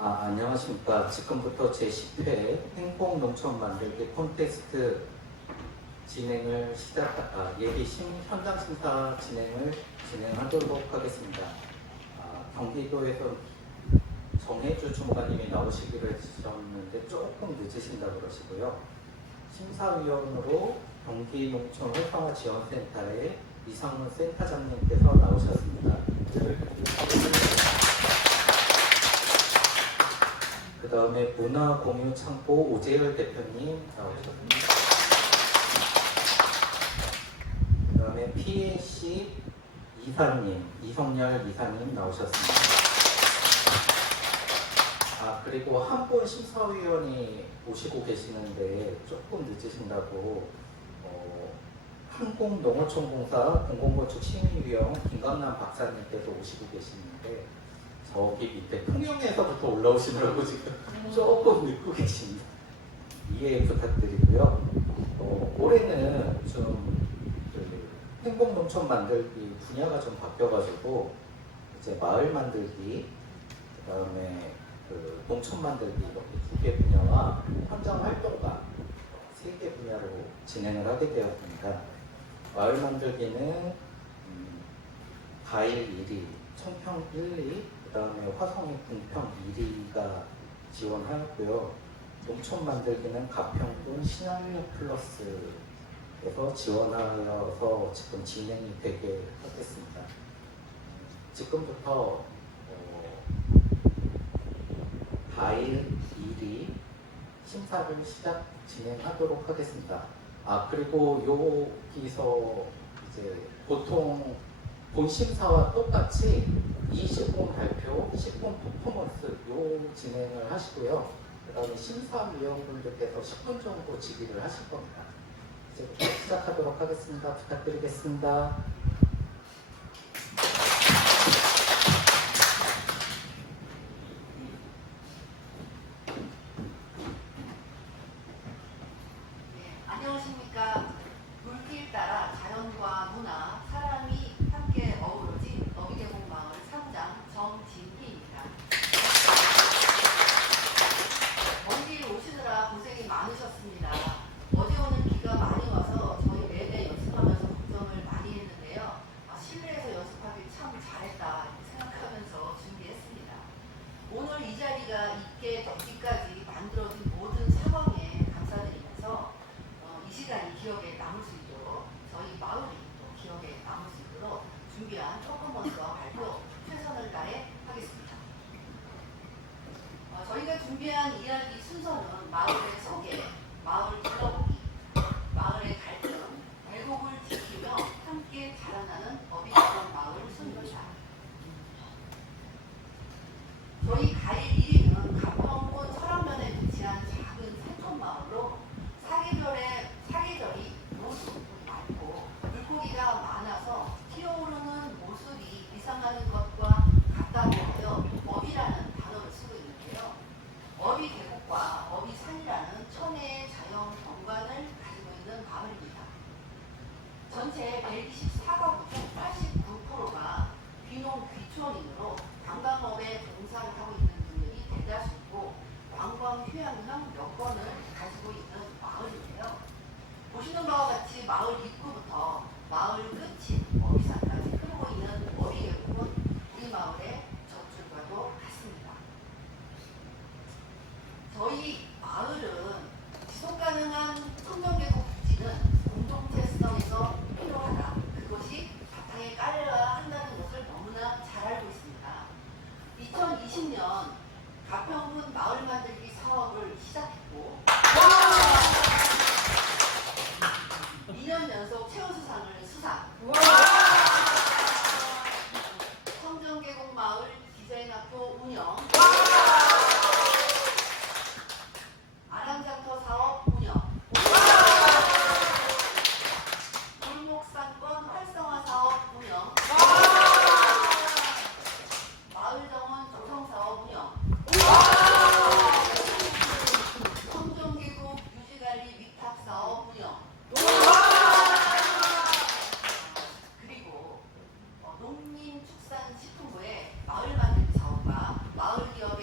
안녕하십니까. 지금부터 제10회 행복농촌 만들기 콘테스트 진행을 예비 현장 심사 진행을 진행하도록 하겠습니다. 경기도에서 정혜주 주무관님이 나오시기로 했었는데 조금 늦으신다고 그러시고요. 심사위원으로 경기농촌 활성화지원센터의 이상문 센터장님께서 나오셨습니다. 그 다음에 문화공유창고 오재열 대표님 나오셨습니다. 그 다음에 PAC 이사님, 이성열 이사님 나오셨습니다. 그리고 한 분 심사위원이 오시고 계시는데 조금 늦으신다고 한국농어촌공사 공공건축 심의위원 김강남 박사님께서 오시고 계시는데 저기 밑에 통영에서부터 올라오시느라고 지금 조금 늦고 계십니다. 이해 부탁드리고요. 올해는 좀 행복농촌 만들기 분야가 좀 바뀌어가지고 이제 마을 만들기, 그 다음에 농촌 만들기 이렇게 2개 분야와 현장 활동가 3개 분야로 진행을 하게 되었습니다. 마을 만들기는 가일 1위, 청평 1위, 그 다음에 화성의 궁평 1위가 지원하였고요. 농촌 만들기는 가평군 신한력 플러스에서 지원하여서 지금 진행이 되게 하겠습니다. 지금부터 가일 1위 심사를 진행하도록 하겠습니다. 그리고 여기서 이제 보통 본심사와 똑같이 20분 발표, 10분 퍼포먼스 요 진행을 하시고요. 그 다음에 심사위원분들께서 10분 정도 질의를 하실 겁니다. 이제부터 시작하도록 하겠습니다. 부탁드리겠습니다. 안녕하십니까. 물길 따라 자연과 문화, 사람이 함께 어우러진 너비계곡마을 사무장 정진희입니다. 먼 길 오시느라 고생이 많으셨습니다. 어제 오늘 비가 많이 와서 저희 내내 연습하면서 걱정을 많이 했는데요. 실내에서 연습하기 참 잘했다 생각하면서 준비했습니다. 오늘 이 자리가 있게 되기까지 만들어진 모든 상황에 감사드리면서 이 시간이 기억에 남을 수 있도록 저희 마을이 또 기억에 남을 수 있도록 준비한 퍼포먼스와 발표 최선을 다해 하겠습니다. 저희가 준비한 이야기 순서는 마을의 소개, 마을 둘러보기, 마을의 갈등, 계곡을 지키며 함께 자라나는 어비스런 마을 순서입니다. 저희 가일 1위는 가평군 설악면에 위치한 작은 산촌마을로 사계절이 모습이 많고 물고기가 많아서 튀어오르는 모습이 이상하는 것과 같다고 하여 어비라는 단어를 쓰고 있는데요. 어비 계곡과 어비 산이라는 천혜의 자연 경관을 가지고 있는 마을입니다. 전체 124가구 중 89%가 귀농 귀촌인으로 관광업에 종사를 하고 있는 분들이 대다수고 관광 휴양형 여건을 가지고 있는 마을인데요. 보시는 바와 같이 마을 입구부터 마을 끝인 어비산까지 흐르고 있는 어비계곡은 우리 마을의 젖줄과도 같습니다. 저희 마을은 지속가능한 청정계곡 유지는 공동체성에서 필요하다. 그것이 바탕에 깔려야 한다는 것을 너무나 잘 알고 있습니다. 2020년 가평군 마을 만들기 사업을 시작했고 2년 연속 최우수상을 수상. 청정계곡 마을 디자인학교 운영, 아랑장터 사업 운영, 골목상권 활성화 사업 운영, 마을정원 조성 사업 운영, 청정계곡 유지관리 위탁 사업 운영, 그리고 농림축산식품부의 마을 만들기 사업과 마을기업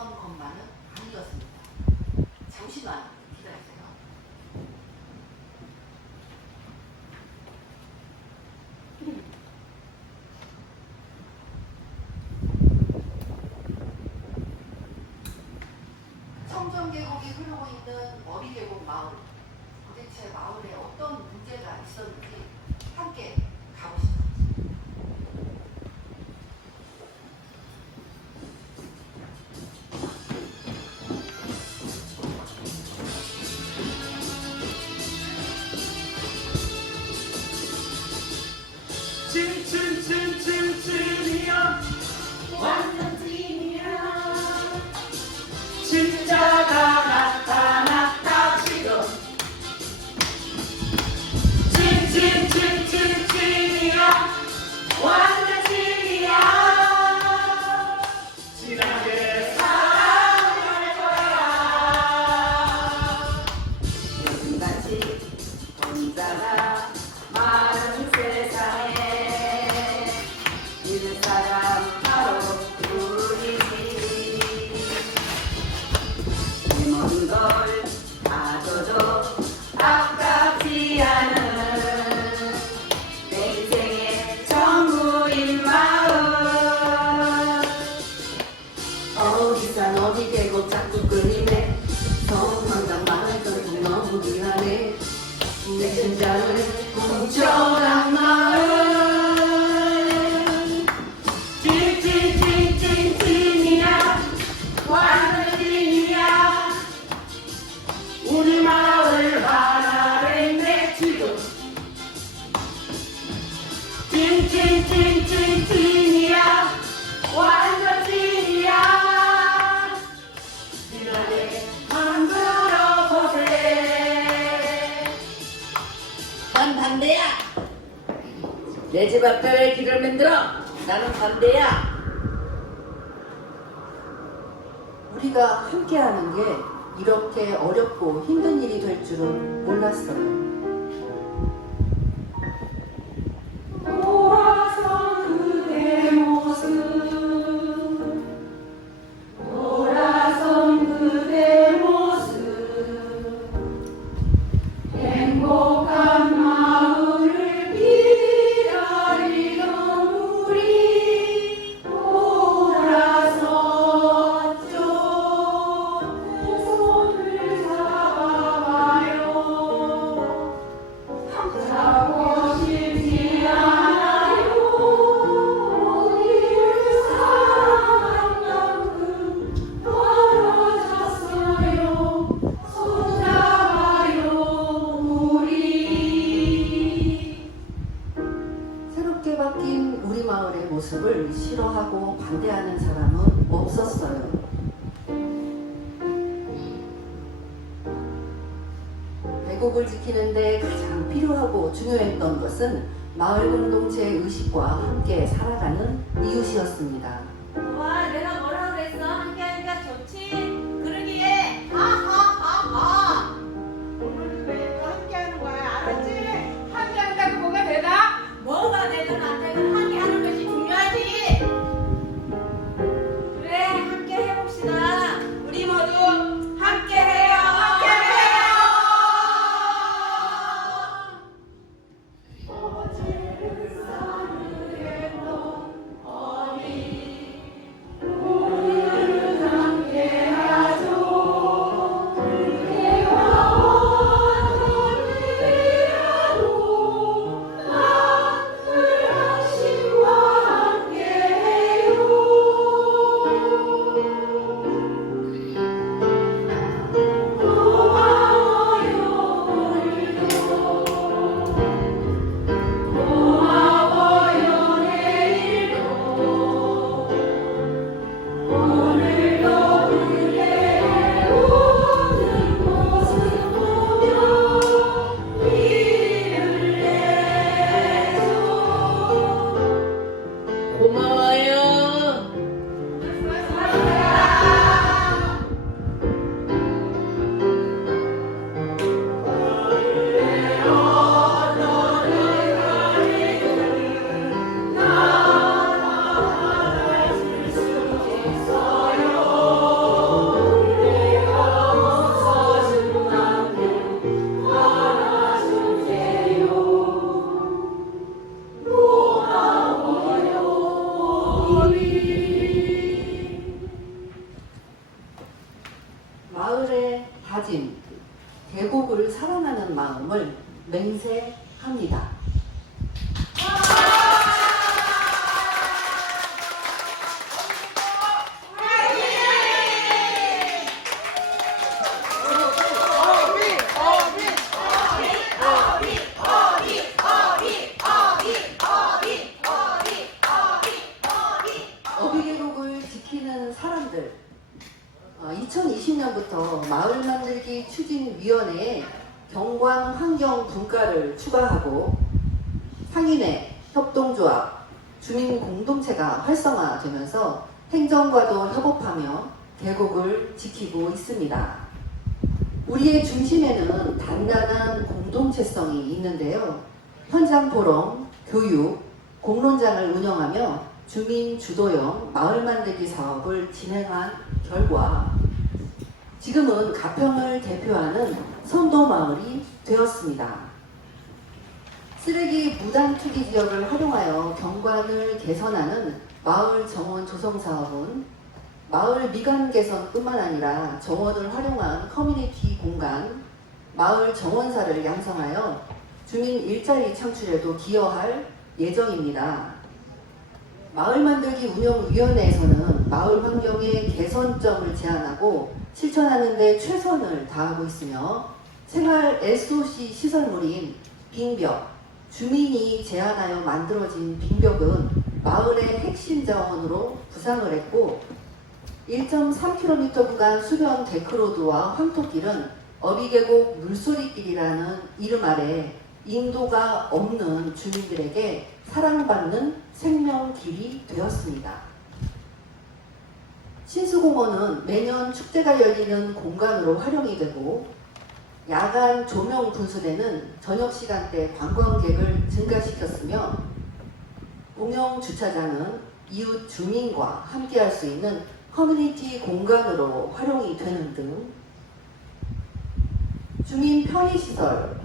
했던 것만은 아니었습니다. 잠시만 기다리세요. 청정계곡이 흐르고 있는 어비계곡 마을, 도대체 마을에 어떤 문제가 있었는지 함께 가보시죠. 찐이야 완전 찐이야 진짜가 나타났다 지금 찐이야 완전 찐이야 진하게 사랑할 거야 요즘같이 혼자가 많은 세상에 있는 사람 바로 우리지. 이 모든 걸 가져도 아깝지 않은 내 인생의 전부인 마음. 어디산 어디 계곡 자꾸 끌리네. 성황당 마을 전통 너무 미안해. 내 심장을 훔쳐간 마음. 찐이야 완전 찐이야 우리 마을 하나랬네 지금 찐이야 완전 찐이야 지난해 만들어 보세. 난 반대야. 내 집 앞에 왜 길을 만들어? 나는 반대야. 우리가 함께하는 게 이렇게 어렵고 힘든 일이 될 줄은 몰랐어요. 돌아선 그대 모습 돌아선 그대 모습 행복한 마을을 기다리던 우리 돌아섰죠. 손을 잡아봐요. 자고 싶지 않아요. 우리를 사랑한 만큼 멀어졌어요. 손잡아요 우리. 새롭게 바뀐 우리 마을의 모습을 싫어하고 반대하는 사람은 없었어요. 계곡을 지키는데 가장 필요하고 중요했던 것은 마을 공동체의 의식과 함께 살아가는 이웃이었습니다. 와, 내가 뭐라 그랬어? 함께하니까 좋지? 그러기에 하하하하. 오늘은 왜 또 함께하는 거야? 알았지? 함께하니까 뭐가 되나? 뭐가 되든 안 되든 함께하는 것이 중요하지. 그래, 함께 해봅시다. 우리 모두 함께해요. 어제를 싸늘했던 어린 마을의 다짐, 계곡을 사랑하는 마음을 맹세합니다. 어비계곡을 지키는 사람들, 2020년부터 마을 만들기 추진위원회에 경관 환경 분과를 추가하고 상인회, 협동조합, 주민 공동체가 활성화되면서 행정과도 협업하며 계곡을 지키고 있습니다. 우리의 중심에는 단단한 공동체성이 있는데요. 현장 포럼, 교육, 공론장을 운영하며 주민 주도형 마을 만들기 사업을 진행한 결과 지금은 가평을 대표하는 선도 마을이 되었습니다. 쓰레기 무단 투기 지역을 활용하여 경관을 개선하는 마을 정원 조성 사업은 마을 미관 개선뿐만 아니라 정원을 활용한 커뮤니티 공간, 마을 정원사를 양성하여 주민 일자리 창출에도 기여할 예정입니다. 마을 만들기 운영위원회에서는 마을 환경의 개선점을 제안하고 실천하는 데 최선을 다하고 있으며 생활 SOC 시설물인 빙벽, 주민이 제안하여 만들어진 빙벽은 마을의 핵심 자원으로 부상을 했고 1.3km 구간 수변 데크로드와 황토길은 어비계곡 물소리길이라는 이름 아래 인도가 없는 주민들에게 사랑받는 생명길이 되었습니다. 신수공원은 매년 축제가 열리는 공간으로 활용이 되고 야간 조명 분수대는 저녁 시간대 관광객을 증가시켰으며 공영 주차장은 이웃 주민과 함께할 수 있는 커뮤니티 공간으로 활용이 되는 등 주민 편의시설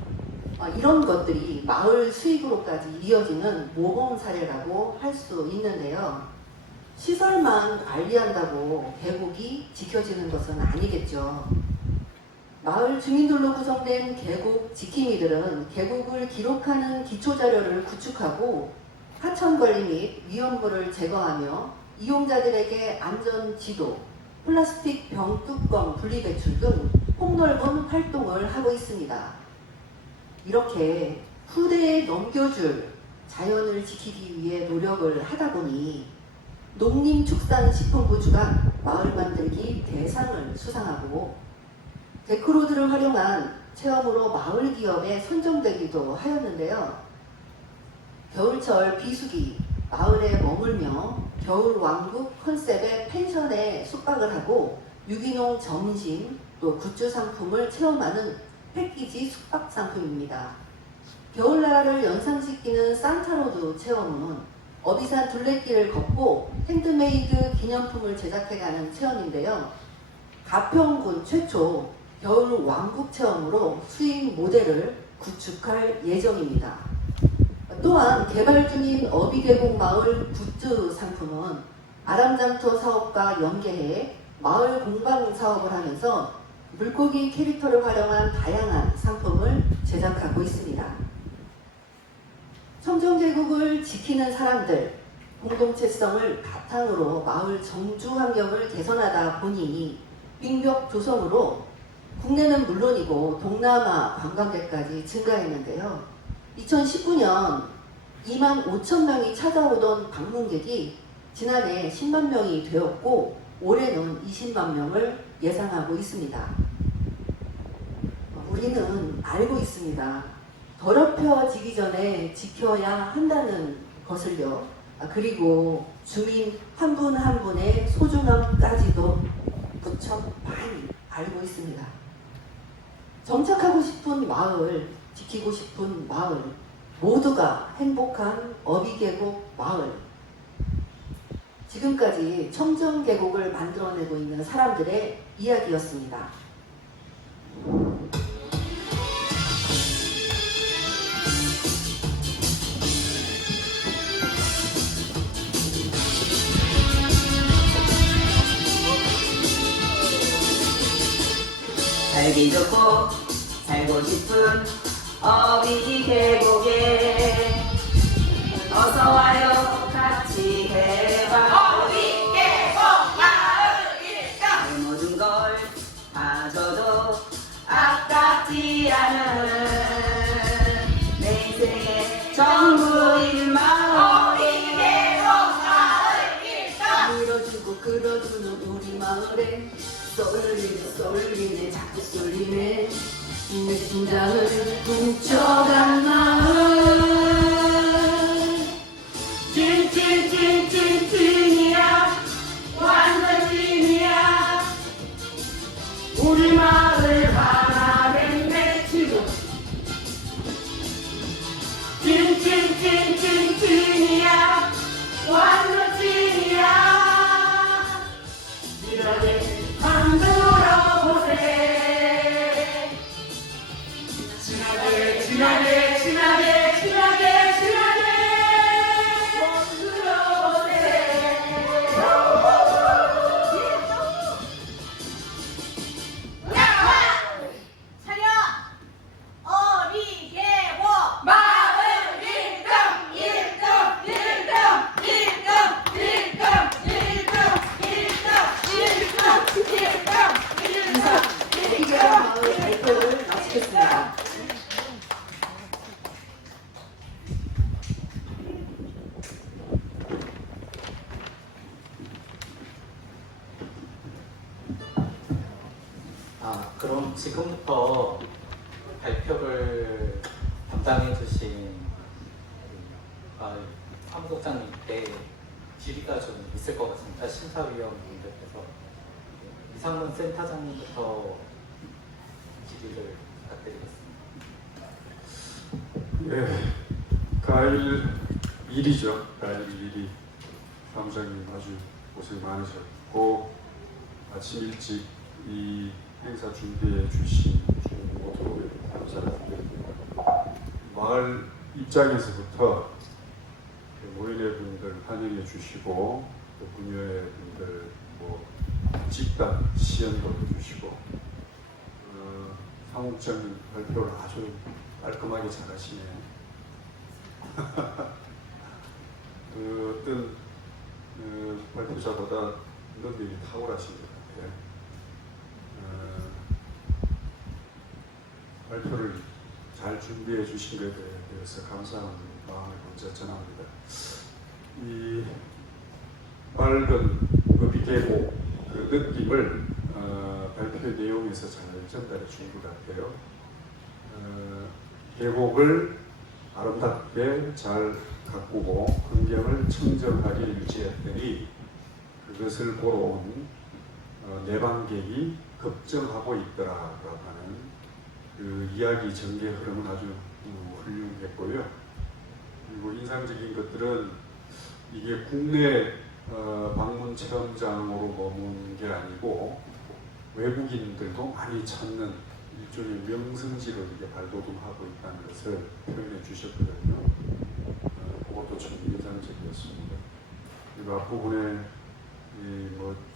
이런 것들이 마을 수익으로까지 이어지는 모범 사례라고 할 수 있는데요. 시설만 관리한다고 계곡이 지켜지는 것은 아니겠죠. 마을 주민들로 구성된 계곡 지킴이들은 계곡을 기록하는 기초자료를 구축하고 하천관리 및 위험물을 제거하며 이용자들에게 안전지도, 플라스틱 병 뚜껑 분리배출 등 폭넓은 활동을 하고 있습니다. 이렇게 후대에 넘겨줄 자연을 지키기 위해 노력을 하다 보니 농림축산식품부주가 마을 만들기 대상을 수상하고 데크로드를 활용한 체험으로 마을 기업에 선정되기도 하였는데요. 겨울철 비수기 마을에 머물며 겨울 왕국 컨셉의 펜션에 숙박을 하고 유기농 점심 또 굿즈 상품을 체험하는 패키지 숙박 상품입니다. 겨울나라를 연상시키는 산타로드 체험은 어비산 둘레길을 걷고 핸드메이드 기념품을 제작해가는 체험인데요. 가평군 최초 겨울 왕국 체험으로 수익 모델을 구축할 예정입니다. 또한 개발 중인 어비계곡 마을 굿즈 상품은 아람장터 사업과 연계해 마을 공방 사업을 하면서 물고기 캐릭터를 활용한 다양한 상품을 제작하고 있습니다. 청정계곡을 지키는 사람들, 공동체성을 바탕으로 마을 정주 환경을 개선하다 보니 빙벽 조성으로 국내는 물론이고 동남아 관광객까지 증가했는데요. 2019년 2만 5천 명이 찾아오던 방문객이 지난해 10만 명이 되었고 올해는 20만 명을 예상하고 있습니다. 우리는 알고 있습니다. 더럽혀지기 전에 지켜야 한다는 것을요. 그리고 주민 한 분 한 분의 소중함까지도 무척 많이 알고 있습니다. 정착하고 싶은 마을, 지키고 싶은 마을, 모두가 행복한 어비계곡 마을. 지금까지 청정계곡을 만들어내고 있는 사람들의 이야기였습니다. 살기 좋고 살고 싶은 어린이 계곡에 어서 와요 같이 해봐 어린이 계곡 마을 일정 그 모든 걸 가져도 아깝지 않은 내 인생의 전부인 마을 어린이 계곡 마을 일정 밀어주고 끌어주는 우리 마을에 쏠리네 자꾸 쏠리네 내 심장을 훔쳐간 마음 찐이야 완전 찐이야 우리 마을 하나를 맺히고 찐이야 완전 찐이야 이렇게 만들어 보세 친하게 만들어 보세 차려! 어리 계곡! 마을 1등 이제 마을 발표를 마치겠습니다. 그럼 지금부터 발표를 담당해 주신 사무국장님께 질의가 좀 있을 것 같습니다. 심사위원분들께서 이상문 센터장님부터 질의를 부탁드리겠습니다. 네, 가일 1이죠. 가일 1이 사무장님 아주 고생 많으셨고 아침 일찍 이 행사 준비해 주신 모두 감사드립니다. 마을 입장에서부터 모인의 분들 환영해 주시고 또 분녀의 분들 집단 시연도 해주시고 사무국장님 발표를 아주 깔끔하게 잘하시네요. 어떤 발표자보다 능력이 탁월하신 것 같아요. 발표를 잘 준비해 주신 것에 대해서 감사한 마음을 먼저 전합니다. 이 맑은 어비계곡 그 느낌을 발표 내용에서 잘 전달해 준 것 같아요. 계곡을 아름답게 잘 가꾸고 환경을 청정하게 유지했더니 그것을 보러 온 내방객이 급증하고 있더라라고 하는 그 이야기 전개 흐름은 아주 훌륭했고요. 그리고 인상적인 것들은 이게 국내 방문 체험장으로 머문 게 아니고 외국인들도 많이 찾는 일종의 명승지로 이게 발돋움하고 있다는 것을 표현해 주셨거든요. 그것도 좀 인상적이었습니다. 그리고 앞부분에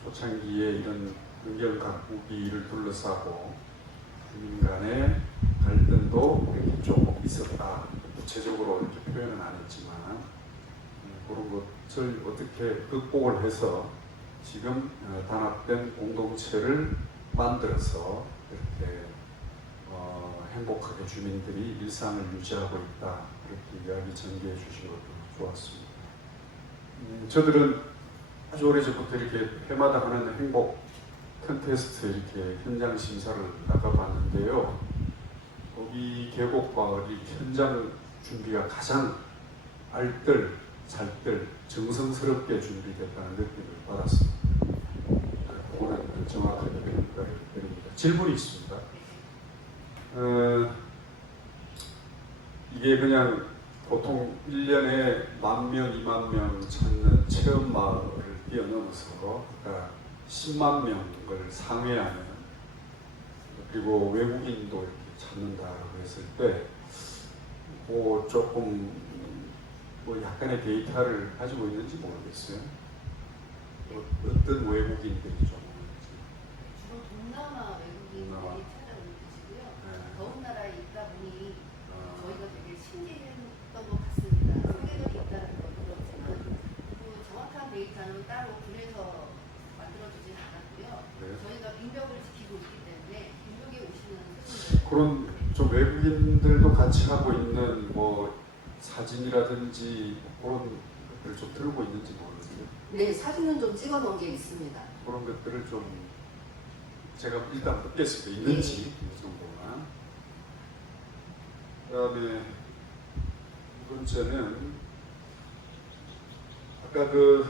초창기에 이런 환경 가꾸기를 둘러싸고 주민 간의 갈등도 이렇게 조금 있었다. 구체적으로 이렇게 표현은 안 했지만 그런 것을 어떻게 극복을 해서 지금 단합된 공동체를 만들어서 이렇게 행복하게 주민들이 일상을 유지하고 있다. 이렇게 이야기 전개해 주신 것도 좋았습니다. 저들은 아주 오래전부터 이렇게 해마다 하는 행복 콘테스트 이렇게 현장 심사를 나가봤는데요. 거기 계곡마을이 현장 준비가 가장 알뜰, 살뜰, 정성스럽게 준비됐다는 느낌을 받았습니다. 그거는 정확하게 평가를 드립니다. 질문이 있습니다. 이게 그냥 보통 1년에 10,000명, 20,000명 찾는 체험마을을 뛰어넘어서 그러니까 10만 명을 상회하는 그리고 외국인도 이렇게 찾는다고 했을 때 조금 약간의 데이터를 가지고 있는지 모르겠어요. 어떤 외국인들이 좀 주로 동남아 외국인들이 동남아. 찾아가요. 그런 좀 외국인들도 같이 하고 있는 뭐 사진이라든지 그런 것들을 좀 들고 있는지 모르겠어요. 네, 사진은 좀 찍어 놓은 게 있습니다. 그런 것들을 좀 제가 일단 묻겠습니다. 있는지 이 정도만. 그다음에 두 번째는 아까 그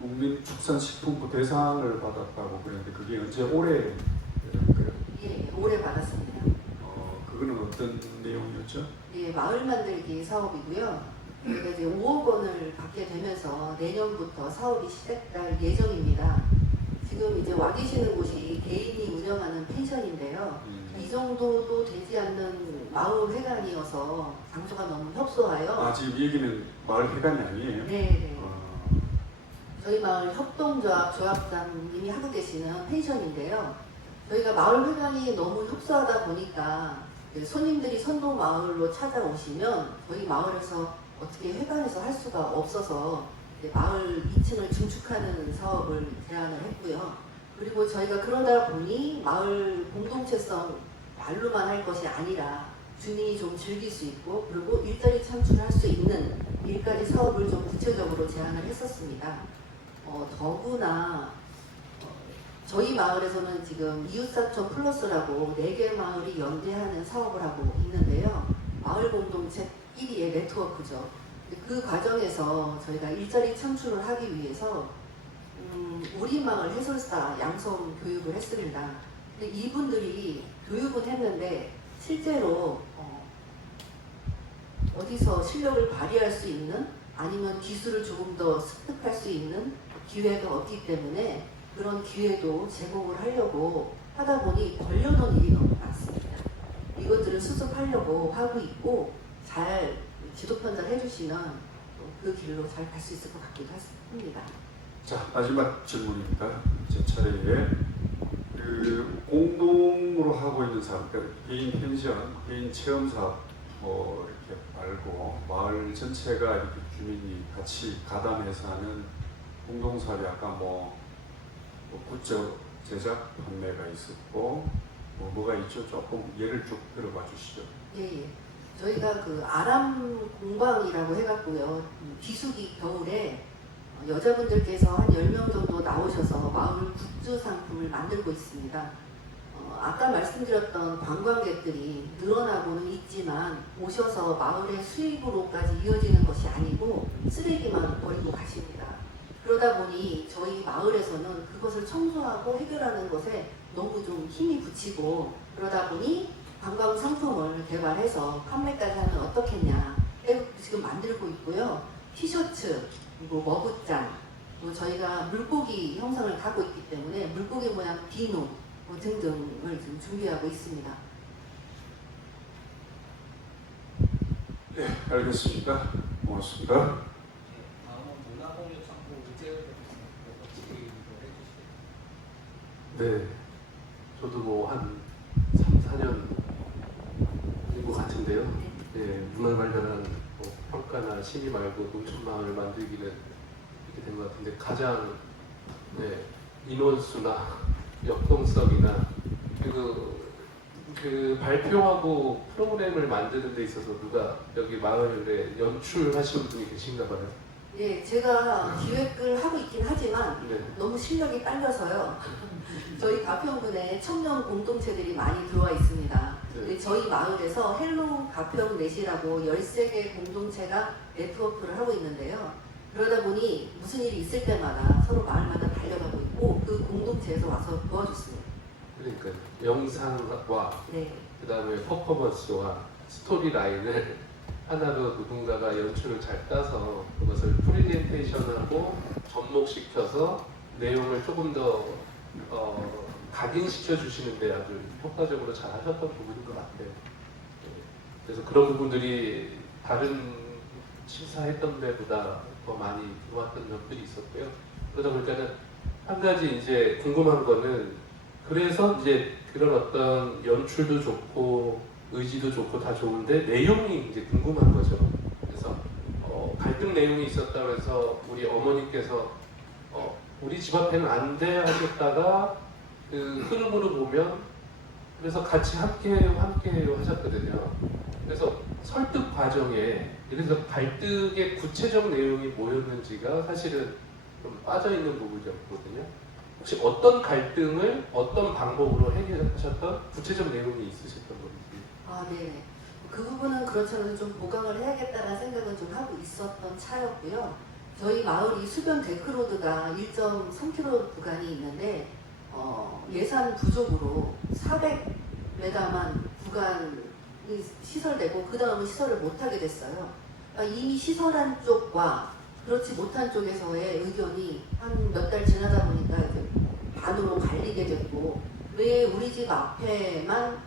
농림축산식품부 대상을 받았다고 그랬는데 그게 언제 올해 그래요? 예, 올해 받았습니다. 그거는 어떤 내용이었죠? 예, 마을 만들기 사업이고요. 저희가 이제 5억 원을 받게 되면서 내년부터 사업이 시작될 예정입니다. 지금 이제 와 계시는 곳이 개인이 운영하는 펜션인데요. 이 정도도 되지 않는 마을 회관이어서 장소가 너무 협소하여. 아 지금 얘기는 마을 회관이 아니에요? 네. 저희 마을 협동조합 조합장님이 하고 계시는 펜션인데요. 저희가 마을 회관이 너무 협소하다 보니까 손님들이 선도 마을로 찾아오시면 저희 마을에서 어떻게 회관에서 할 수가 없어서 마을 2층을 증축하는 사업을 제안을 했고요. 그리고 저희가 그러다 보니 마을 공동체성 말로만 할 것이 아니라 주민이 좀 즐길 수 있고 그리고 일자리 창출할 수 있는 일까지 사업을 좀 구체적으로 제안을 했었습니다. 더구나 저희 마을에서는 지금 이웃사촌 플러스라고 4개 마을이 연대하는 사업을 하고 있는데요. 마을 공동체 1위의 네트워크죠. 그 과정에서 저희가 일자리 창출을 하기 위해서 우리 마을 해설사 양성 교육을 했습니다. 근데 이분들이 교육은 했는데 실제로 어디서 실력을 발휘할 수 있는 아니면 기술을 조금 더 습득할 수 있는 기회가 없기 때문에 그런 기회도 제공을 하려고 하다 보니 걸려놓은 일이 너무 많습니다. 이것들을 수습하려고 하고 있고 잘 지도 편달 해주시면 그 길로 잘 갈 수 있을 것 같기도 합니다. 자 마지막 질문입니다. 제 차례에 그 공동으로 하고 있는 사업, 그러니까 개인 펜션, 개인 체험 사업 뭐 이렇게 말고 마을 전체가 이렇게 주민이 같이 가담해서 하는 공동 사업이 아까 뭐 굿즈 제작 판매가 있었고 뭐가 있죠? 조금 예를 쭉 들어봐 주시죠. 예. 저희가 그 아람 공방이라고 해갖고요. 비수기 겨울에 여자분들께서 한 10명 정도 나오셔서 마을 굿즈 상품을 만들고 있습니다. 아까 말씀드렸던 관광객들이 늘어나고는 있지만 오셔서 마을의 수입으로까지 이어지는 것이 아니고 쓰레기만 버리고 가십니다. 그러다 보니 저희 마을에서는 그것을 청소하고 해결하는 것에 너무 좀 힘이 붙이고 그러다 보니 관광 상품을 개발해서 판매까지 하면 어떻겠냐 지금 만들고 있고요. 티셔츠, 그리고 머그잔, 그리고 저희가 물고기 형상을 갖고 있기 때문에 물고기 모양 비누 등등을 지금 준비하고 있습니다. 네, 알겠습니다. 고맙습니다. 다음은 문화공유창고 의제 지휘를 해주시겠습니다. 네, 저도 뭐 한 3, 4년 된 것 같은데요. 네, 문화 관련한 뭐 평가나 심의 말고 농촌마을 만들기는 이렇게 된 것 같은데 가장 인원수나 역동성이나 그리고 그 발표하고 프로그램을 만드는 데 있어서 누가 여기 마을에 연출하시는 분이 계신가 봐요. 예, 제가 기획을 하고 있긴 하지만 네. 너무 실력이 딸려서요. 저희 가평군에 청년 공동체들이 많이 들어와 있습니다. 네. 저희 마을에서 헬로 가평 넷이라고 13개 공동체가 네트워크를 하고 있는데요. 그러다 보니 무슨 일이 있을 때마다 서로 마을마다 달려가고 있고 그 공동체에서 와서 도와줬습니다. 그러니까 영상과 네. 그 다음에 퍼포먼스와 스토리 라인을 하나로 누군가가 연출을 잘 따서 그것을 프리젠테이션하고 접목시켜서 내용을 조금 더 각인시켜 주시는데 아주 효과적으로 잘 하셨던 부분인 것 같아요. 그래서 그런 부분들이 다른 심사했던 데보다 더 많이 좋았던 점들이 있었고요. 그러다 보니까는 한 가지 이제 궁금한 거는 그래서 이제 그런 어떤 연출도 좋고 의지도 좋고 다 좋은데 내용이 이제 궁금한 거죠. 그래서 갈등 내용이 있었다고 해서 우리 어머니께서 우리 집 앞에는 안 돼 하셨다가 그 흐름으로 보면 그래서 같이 함께해요 하셨거든요. 그래서 설득 과정에 그래서 갈등의 구체적 내용이 뭐였는지가 사실은 좀 빠져 있는 부분이었거든요. 혹시 어떤 갈등을 어떤 방법으로 해결하셨던 구체적 내용이 있으셨던 건지? 아, 네. 그 부분은 그렇지만 좀 보강을 해야겠다는 생각은 좀 하고 있었던 차였고요. 저희 마을이 수변 데크로드가 1.3km 구간이 있는데 예산 부족으로 400m만 구간이 시설되고 그 다음은 시설을 못하게 됐어요. 그러니까 이미 시설한 쪽과 그렇지 못한 쪽에서의 의견이 한 몇 달 지나다 보니까 이제 반으로 갈리게 됐고 왜 우리 집 앞에만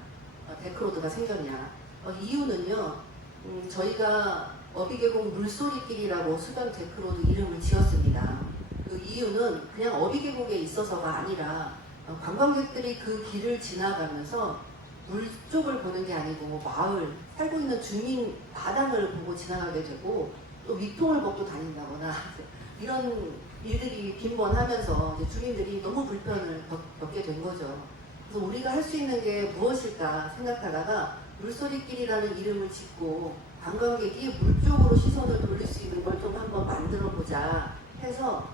데크로드가 생겼냐. 이유는요. 저희가 어비계곡 물소리길이라고 수변 데크로드 이름을 지었습니다. 그 이유는 그냥 어비계곡에 있어서가 아니라 관광객들이 그 길을 지나가면서 물 쪽을 보는 게 아니고 마을 살고 있는 주민 마당을 보고 지나가게 되고 또 위통을 벗고 다닌다거나 이런 일들이 빈번하면서 이제 주민들이 너무 불편을 겪게 된 거죠. 그래서 우리가 할 수 있는 게 무엇일까 생각하다가 물소리길이라는 이름을 짓고 관광객이 물 쪽으로 시선을 돌릴 수 있는 걸 좀 한번 만들어 보자 해서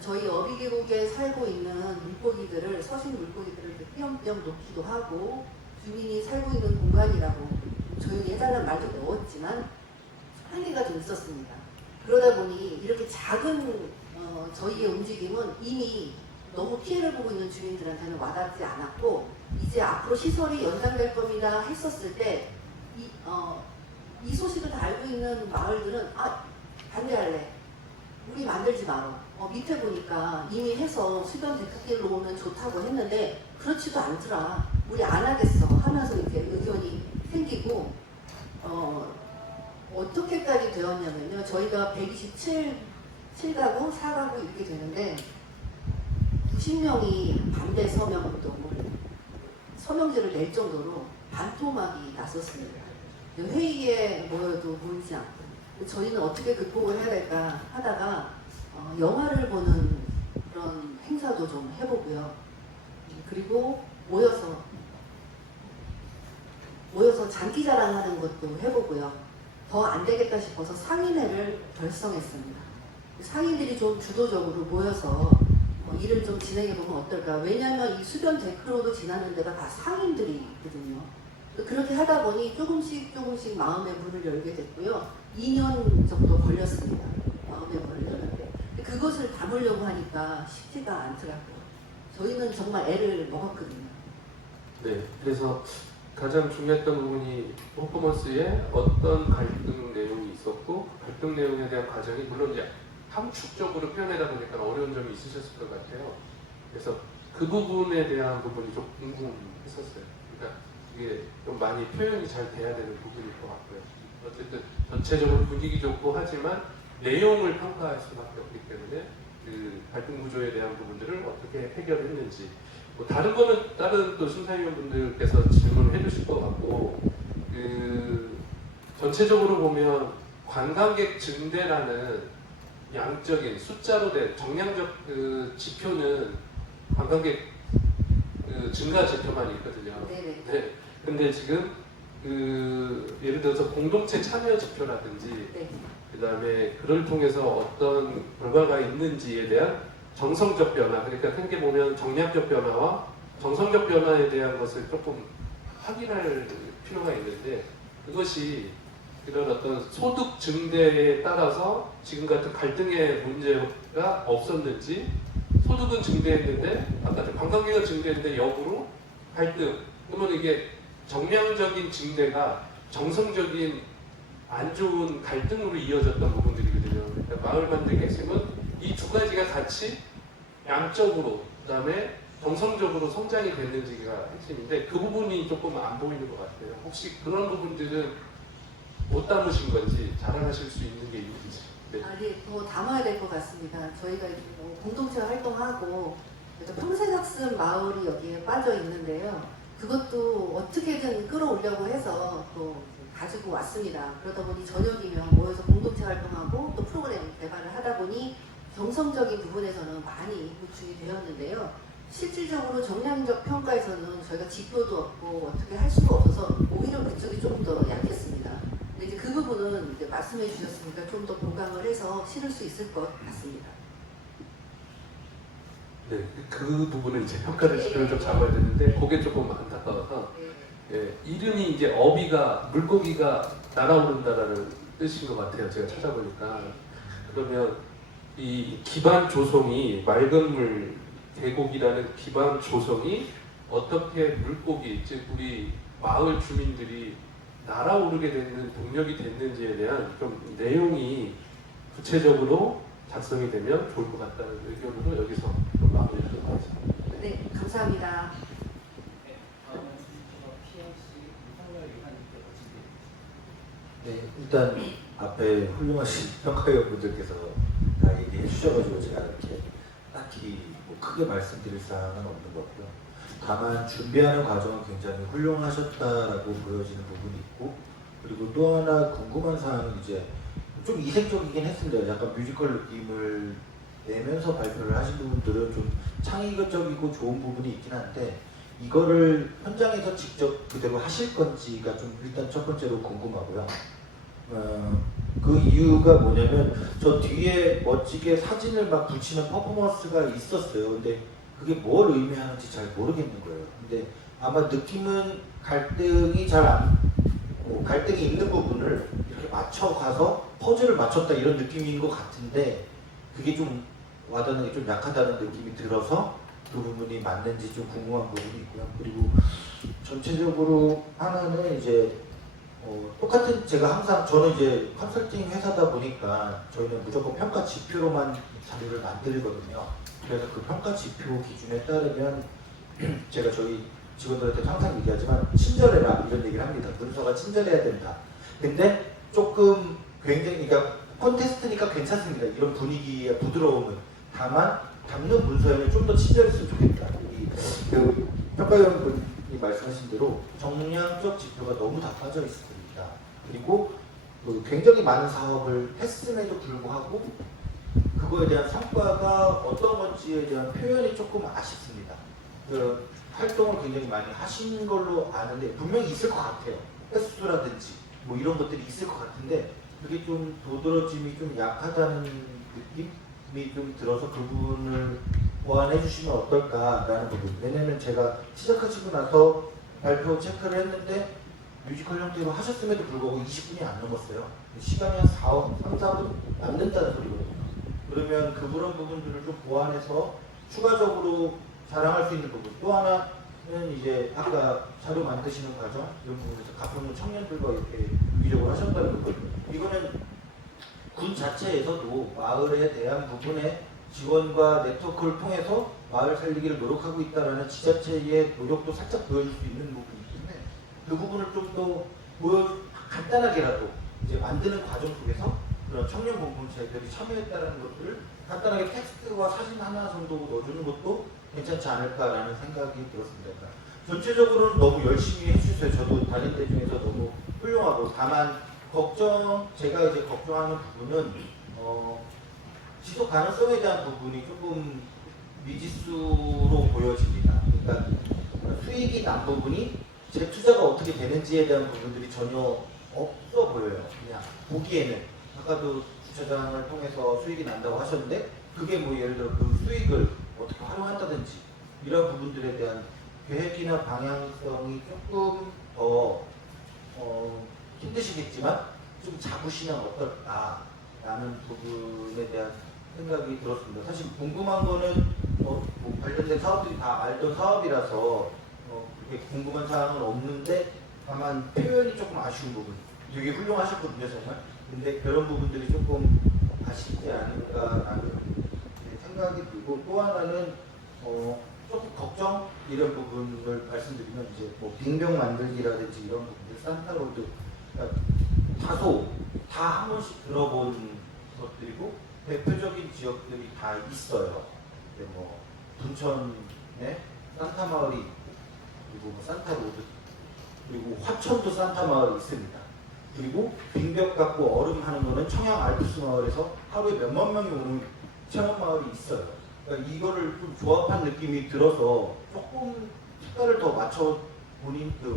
저희 어비계곡에 살고 있는 물고기들을 서식 물고기들을 이렇게 띄엄띄엄 놓기도 하고 주민이 살고 있는 공간이라고 조용히 해달라는 말도 넣었지만 한계가 좀 있었습니다. 그러다 보니 이렇게 작은 저희의 움직임은 이미 너무 피해를 보고 있는 주민들한테는 와닿지 않았고 이제 앞으로 시설이 연장될 겁니다 했었을 때 이 소식을 다 알고 있는 마을들은 반대할래. 우리 만들지 마라. 밑에 보니까 이미 해서 수변 데크길로 오면 좋다고 했는데 그렇지도 않더라. 우리 안 하겠어 하면서 이렇게 의견이 생기고 어떻게까지 되었냐면요. 저희가 127가구, 4가구 이렇게 되는데 90명이 반대 서명지를 낼 정도로 반토막이 났었습니다. 회의에 모여도 모이지 않고 저희는 어떻게 극복을 해야 될까 하다가 영화를 보는 그런 행사도 좀 해보고요. 그리고 모여서 장기자랑하는 것도 해보고요. 더 안 되겠다 싶어서 상인회를 결성했습니다. 상인들이 좀 주도적으로 모여서 일을 좀 진행해보면 어떨까. 왜냐하면 이 수변 데크로도 지나는 데가 다 상인들이 있거든요. 그렇게 하다 보니 조금씩 마음의 문을 열게 됐고요. 2년 정도 걸렸습니다. 마음의 문을 열는데 그것을 담으려고 하니까 쉽지가 않더라고요. 저희는 정말 애를 먹었거든요. 네, 그래서 가장 중요했던 부분이 퍼포먼스에 어떤 갈등 내용이 있었고 갈등 내용에 대한 과정이 물론 이제 함축적으로 표현하다 보니까 어려운 점이 있으셨을 것 같아요. 그래서 그 부분에 대한 부분이 좀 궁금했었어요. 그러니까 이게 좀 많이 표현이 잘 돼야 되는 부분일 것 같고요. 어쨌든 전체적으로 분위기 좋고 하지만 내용을 평가할 수밖에 없기 때문에 그 갈등 구조에 대한 부분들을 어떻게 해결했는지 다른 거는 다른 또 심사위원분들께서 질문을 해주실 것 같고 그 전체적으로 보면 관광객 증대라는 양적인 숫자로 된 정량적 그 지표는 관광객 그 증가 지표만 있거든요. 네네. 네. 근데 지금 그 예를 들어서 공동체 참여 지표라든지 네. 그다음에 그를 통해서 어떤 결과가 있는지에 대한 정성적 변화, 그러니까 크게 보면 정량적 변화와 정성적 변화에 대한 것을 조금 확인할 필요가 있는데 그것이 이런 어떤 소득 증대에 따라서 지금 같은 갈등의 문제가 없었는지 소득은 증대했는데 아까 관광객은 증대했는데 역으로 갈등 그러면 이게 정량적인 증대가 정성적인 안 좋은 갈등으로 이어졌던 부분들이거든요. 그러니까 마을 만들기 핵심은 이 두 가지가 같이 양적으로 그다음에 정성적으로 성장이 됐는지가 핵심인데 그 부분이 조금 안 보이는 것 같아요. 혹시 그런 부분들은 못 담으신 건지 자랑하실 수 있는 게 있는지. 네. 네, 더 담아야 될 것 같습니다. 저희가 공동체 활동하고 평생학습 마을이 여기에 빠져 있는데요. 그것도 어떻게든 끌어오려고 해서 또 가지고 왔습니다. 그러다 보니 저녁이면 모여서 공동체 활동하고 또 프로그램 개발을 하다 보니 정성적인 부분에서는 많이 보충이 되었는데요. 실질적으로 정량적 평가에서는 저희가 지표도 없고 어떻게 할 수가 없어서 오히려 그쪽이 조금 더 약했습니다. 근데 이제 그 부분은 이제 말씀해 주셨으니까 좀 더 공감을 해서 실을 수 있을 것 같습니다. 네, 그 부분은 이제 평가를 지표를 좀 잡아야 되는데 그게 조금 안타까워서 예, 이름이 이제 어비가 물고기가 날아오른다라는 뜻인 것 같아요. 제가 찾아보니까. 그러면 이 기반 조성이 맑은 물 계곡이라는 기반 조성이 어떻게 물고기, 즉 우리 마을 주민들이 날아오르게 되는 동력이 됐는지에 대한 좀 내용이 구체적으로 작성이 되면 좋을 것 같다는 의견으로 여기서 좀 마무리할 것 같습니다. 네, 감사합니다. 네, 다음은 PMC 윤석열 위원님께서 질의해 주십니다. 네, 일단 앞에 훌륭하신 평가위원분들께서 다 얘기해 주셔가지고 제가 이렇게 딱히 뭐 크게 말씀드릴 사항은 없는 것 같고요. 다만 준비하는 과정은 굉장히 훌륭하셨다라고 보여지는 부분이 있고, 그리고 또 하나 궁금한 사항은 이제 좀 이색적이긴 했습니다. 약간 뮤지컬 느낌을 내면서 발표를 하신 부분들은 좀 창의적이고 좋은 부분이 있긴 한데, 이거를 현장에서 직접 그대로 하실 건지가 좀 일단 첫 번째로 궁금하고요. 그 이유가 뭐냐면 저 뒤에 멋지게 사진을 막 붙이는 퍼포먼스가 있었어요. 근데 그게 뭘 의미하는지 잘 모르겠는 거예요. 근데 아마 느낌은 갈등이 갈등이 있는 부분을 이렇게 맞춰가서 퍼즐을 맞췄다 이런 느낌인 것 같은데, 그게 좀 와닿는 게 좀 약하다는 느낌이 들어서 그 부분이 맞는지 좀 궁금한 부분이 있고요. 그리고 전체적으로 하나는 이제 똑같은, 제가 항상 저는 이제 컨설팅 회사다 보니까 저희는 무조건 평가 지표로만 자료를 만들거든요. 그래서 그 평가 지표 기준에 따르면 제가 저희 직원들한테 항상 얘기하지만 친절해라 이런 얘기를 합니다. 문서가 친절해야 된다. 근데 조금 굉장히, 그러니까 콘테스트니까 괜찮습니다. 이런 분위기의 부드러움은. 다만 담는 문서에는 좀 더 친절했으면 좋겠다. 그 평가위원분이 말씀하신 대로 정량적 지표가 너무 다 빠져 있습니다. 그리고 굉장히 많은 사업을 했음에도 불구하고 그거에 대한 성과가 어떤 건지에 대한 표현이 조금 아쉽습니다. 그 활동을 굉장히 많이 하신 걸로 아는데 분명히 있을 것 같아요. 횟수라든지 뭐 이런 것들이 있을 것 같은데 그게 좀 도드라짐이 좀 약하다는 느낌이 좀 들어서 그 부분을 보완해 주시면 어떨까라는 부분. 왜냐면 제가 시작하시고 나서 발표 체크를 했는데 뮤지컬 형태로 하셨음에도 불구하고 20분이 안 넘었어요. 시간이 한 3, 4분 남는다는 소리거든요. 그러면 그런 부분들을 좀 보완해서 추가적으로 자랑할 수 있는 부분. 또 하나는 이제 아까 자료 만드시는 과정 이런 부분에서 가평 청년들과 이렇게 유기적으로 하셨다는 부분. 이거는 군 자체에서도 마을에 대한 부분에 지원과 네트워크를 통해서 마을 살리기를 노력하고 있다는 지자체의 노력도 살짝 보여줄 수 있는 부분이기 때문에 그 부분을 좀 더 간단하게라도 이제 만드는 과정 속에서 그런 청년 공동체들이 참여했다는 것들을 간단하게 텍스트와 사진 하나 정도 넣어주는 것도 괜찮지 않을까라는 생각이 들었습니다. 그러니까 전체적으로는 너무 열심히 해주셨어요. 저도 다른 데 중에서 너무 훌륭하고, 다만 제가 이제 걱정하는 부분은 지속 가능성에 대한 부분이 조금 미지수로 보여집니다. 그러니까 수익이 난 부분이 재투자가 어떻게 되는지에 대한 부분들이 전혀 없어 보여요. 그냥 보기에는 아까도 주차장을 통해서 수익이 난다고 하셨는데 그게 뭐 예를 들어 그 수익을 어떻게 활용한다든지 이런 부분들에 대한 계획이나 방향성이 조금 더 힘드시겠지만 좀 잡으시면 어떨까라는 부분에 대한 생각이 들었습니다. 사실 궁금한 거는 뭐 관련된 사업들이 다 알던 사업이라서 그렇게 궁금한 사항은 없는데, 다만 표현이 조금 아쉬운 부분. 되게 훌륭하셨거든요 정말. 근데 그런 부분들이 조금 아쉽지 않을까라는 생각이 들고, 또 하나는 조금 걱정 이런 부분을 말씀드리면 이제 뭐 빙병 만들기라든지 이런 부분들, 산타로드 그러니까 다소 다 한 번씩 들어본 것들이고 대표적인 지역들이 다 있어요. 뭐 분천에 산타 마을이, 그리고 뭐 산타로드, 그리고 화천도 산타 마을이 있습니다. 그리고 빙벽 갖고 얼음 하는 거는 청양 알프스 마을에서 하루에 몇만 명이 오는 체험 마을이 있어요. 그러니까 이거를 좀 조합한 느낌이 들어서 조금 색깔을 더 맞춰 본인 그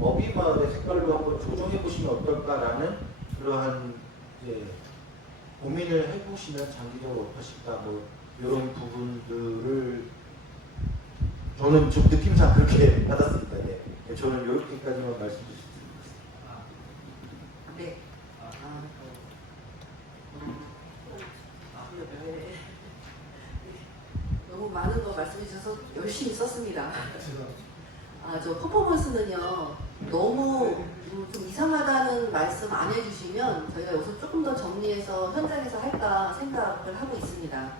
어비 마을의 색깔로 한번 조정해 보시면 어떨까라는 그러한 이제 고민을 해보시면 장기적으로 어떠실까 뭐 이런 부분들을 저는 좀 느낌상 그렇게 받았습니다. 네. 저는 이렇게까지만 말씀드리겠습니다. 네. 네. 너무 많은 거 말씀해 주셔서 열심히 썼습니다. 저 퍼포먼스는요, 너무 좀 이상하다는 말씀 안 해주시면 저희가 여기서 조금 더 정리해서 현장에서 할까 생각을 하고 있습니다.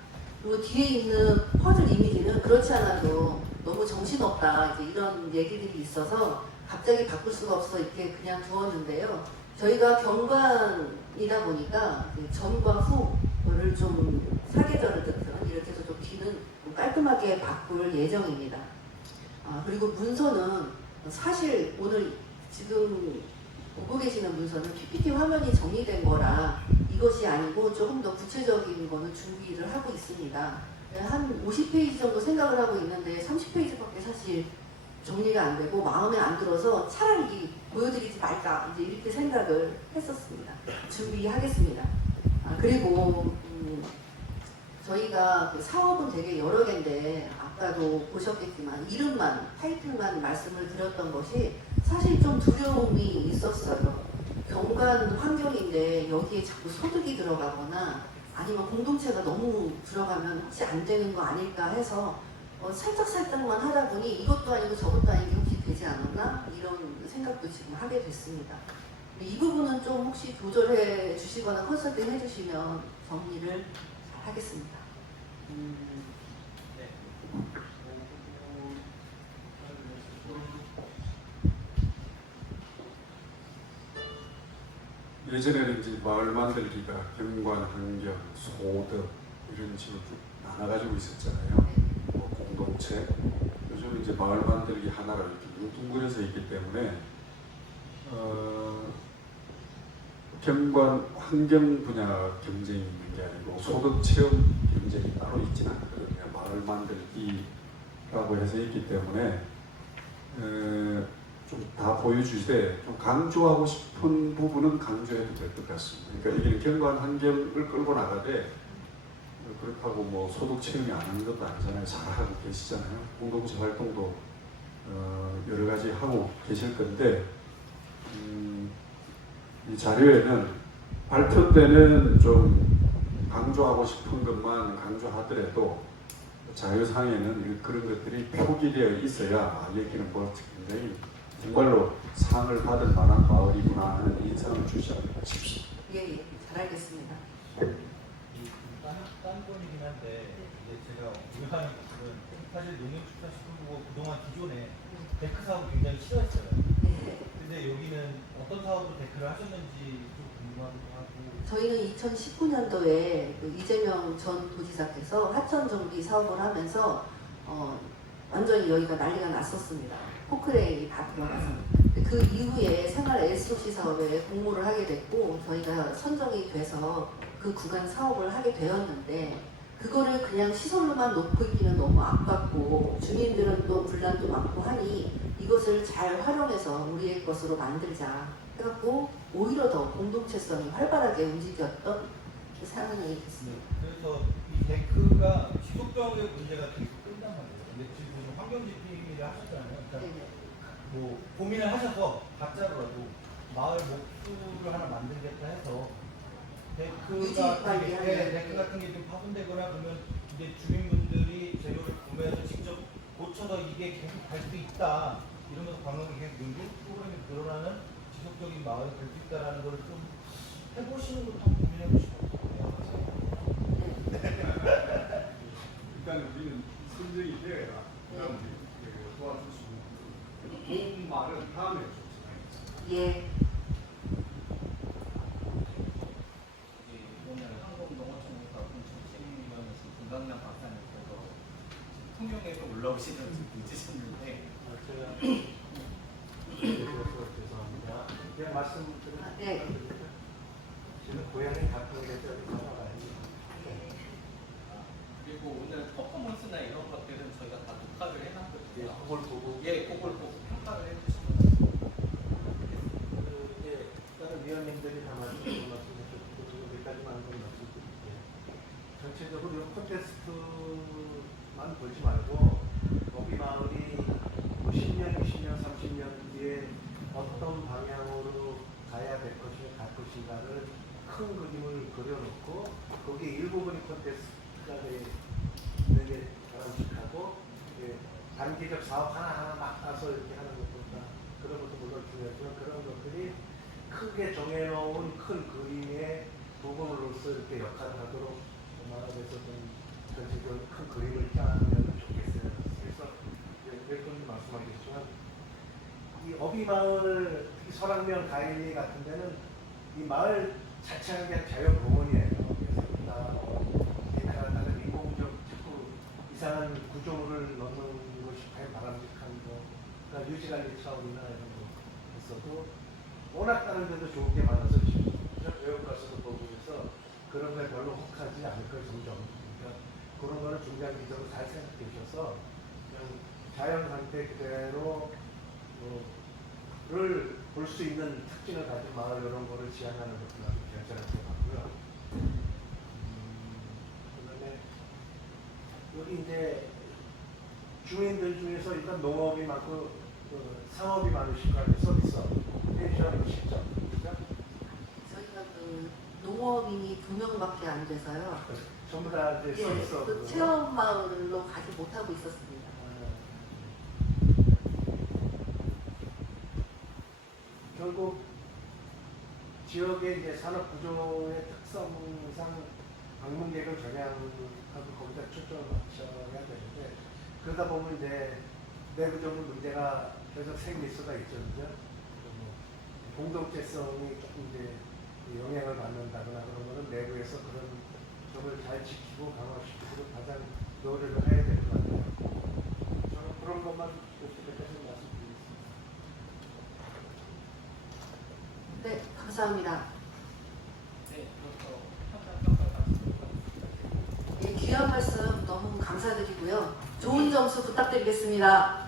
그리고 뒤에 있는 퍼즐 이미지는 그렇지 않아도 너무 정신없다 이제 이런 얘기들이 있어서 갑자기 바꿀 수가 없어 이렇게 그냥 두었는데요. 저희가 경관이다 보니까 전과 후를 좀 사계절을 듣든 이렇게 해서 좀 뒤는 좀 깔끔하게 바꿀 예정입니다. 그리고 문서는 사실 오늘 지금 보고 계시는 문서는 PPT 화면이 정리된 거라 이것이 아니고 조금 더 구체적인 거는 준비를 하고 있습니다. 한 50페이지 정도 생각을 하고 있는데 30페이지밖에 사실 정리가 안 되고 마음에 안 들어서 차라리 보여드리지 말까 이제 이렇게 생각을 했었습니다. 준비하겠습니다. 그리고 저희가 그 사업은 되게 여러 개인데 아까도 보셨겠지만 이름만 타이틀만 말씀을 드렸던 것이 사실 좀 두려움이 있었어요. 경관 환경인데 여기에 자꾸 소득이 들어가거나 아니면 공동체가 너무 들어가면 혹시 안 되는 거 아닐까 해서 살짝만 하다 보니 이것도 아니고 저것도 아닌 게 혹시 되지 않았나? 이런 생각도 지금 하게 됐습니다. 이 부분은 좀 혹시 조절해 주시거나 컨설팅 해주시면 정리를 잘 하겠습니다. 예전에는 이제 마을 만들기가 경관, 환경, 소득 이런 식으로 쭉 나눠가지고 있었잖아요. 뭐 공동체. 요즘 이제 마을 만들기 하나가 이렇게 뭉뚱그려서 있기 때문에 경관, 환경 분야 경쟁이 있는 게 아니고 소득 체험 경쟁이 따로 있지는 않거든요. 마을 만들기라고 해서 있기 때문에 좀 다 보여주시되 좀 강조하고 싶은 부분은 강조해도 될 것 같습니다. 그러니까 이게 경관 환경을 끌고 나가되 그렇다고 뭐 소득 체험이 안 하는 것도 아니잖아요. 잘하고 계시잖아요. 공동체 활동도 여러 가지 하고 계실 건데 이 자료에는 발표 때는 좀 강조하고 싶은 것만 강조하더라도 자료상에는 그런 것들이 표기되어 있어야 여기는 뭐 굉장히 정말로 상을 받을 만한 마을이구나 하는 인상을 주십시오. 예, 잘 알겠습니다. 딴 건이긴 한데 이제 제가 우려하는 것은 사실 농림축산식품부가 그동안 기존에 데크 사업을 굉장히 싫어했어요. 근데 여기는 어떤 사업으로 데크를 하셨는지 좀 궁금하기도 하고. 저희는 2019년도에 그 이재명 전 도지사께서 하천 정비 사업을 하면서 완전히 여기가 난리가 났었습니다. 포크레인이 다 들어가서. 그 이후에 생활 SOC 사업에 공모를 하게 됐고 저희가 선정이 돼서 그 구간 사업을 하게 되었는데 그거를 그냥 시설로만 놓고 있기는 너무 아깝고 주민들은 또 분란도 많고 하니 이것을 잘 활용해서 우리의 것으로 만들자 해갖고 오히려 더 공동체성이 활발하게 움직였던 그 상황이 됐습니다. 그래서 이 데크가 지속적인 문제가 계속 끈단 말이에요. 근데 지금 환경지킴이를 하셨잖아요. 그러니까 뭐 고민을 하셔서 가짜로라도 마을 목수를 하나 만들겠다 해서 데크 같은 게 좀 파손되거나 그러면 이제 주민분들이 재료를 구매해서 직접 고쳐서 이게 계속 갈 수 있다 이러면서 관광객이 계속 늘고 프로그램이 늘어나는 지속적인 마을이 될 수 있다라는 걸 좀 해보시는 것도 한번 고민해 보시면 일단 우리는 선정이 되어야 그다음 도와줄 수 있는 좋은 말은 다음에 줬잖아요. 예. 오늘 한국농어촌에서 정치위원회에서 김강남 박사님께서 통영에서 올라오시는 늦으셨는데 제가 죄송합니다. 그냥 말씀드린 네. 지금 고향이 가까운데 좀 가봐야지. 그리고 오늘 퍼포먼스나 이런 것들은 저희가 다 녹화를 예, 해놨거든요. 그걸 보고 예, 그걸 보고 평가를 해주시면 그 이제 다른 위원님들이 다 말씀하셨고 여기까지만 한번 말씀드릴게요. 전체적으로 이 콘테스트만 보지 말고 어비 마을이 뭐 10년, 20년, 30년 뒤에 어떤 방향으로 가야 될 것인가 갈 것인가를 큰 그림을 그려놓고 거기에 일부분이 콘테스트가 되는 게 바람직하고 단기적 사업 하나하나 막 따서 이렇게 하는 것보다 그런 것도 물론 중요하지만 그런 것들이 크게 정해놓은 큰 그림의 부분으로서 이렇게 역할을 하도록 마을에서 좀 전체적으로 큰 그림을 짜면 좋겠어요. 그래서 welcome 말씀하셨지만 이 어비마을 특히 설악면 가일리 같은 데는 이 마을 자체가 그냥 자연공원이에요. 그래서 다른 인공적 자꾸 이상한 구조물을 넣는 것이 과연 바람직한 거, 유지관리 차원이나 이런 거 있어도 워낙 다른 데도 좋은 게 많아서 지금 외국 가서도 보고 해서 그런 거에 별로 혹하지 않을 거예요. 점점. 그러니까 그런 거를 중장기적으로 잘 생각해 주셔서 그냥 자연 상태 그대로 를 볼 수 있는 특징을 가진 마을 이런 거를 지향하는 것도 아주 괜찮을 것 같고요. 그다음에 여기 이제 주민들 중에서 일단 농업이 많고 상업이 많으실 거 아니에요. 서비스업, 펜션, 음식점, 그죠? 저희가 그 농업인이 2명밖에 안 돼서요. 전부 다 이제 예, 서비스업. 그 체험 마을로 가지 못하고 있었습니다. 결국 지역의 이제 산업 구조의 특성상 방문객을 겨냥하고 거기다 초점을 맞춰야 되는데 그러다 보면 이제 내부적으로 문제가 계속 생길 수가 있죠, 그죠? 공동체성이 조금 이제 영향을 받는다거나 그러면 내부에서 그런 점을 잘 지키고 강화시키도록 가장 노력을 해야 될 것 같아요. 저는 그런 것만 여기까지 말씀드리겠습니다. 네, 감사합니다. 네, 그래서 평가 말씀드리겠습니다. 예, 귀한 말씀 너무 감사드리고요. 좋은 점수 부탁드리겠습니다.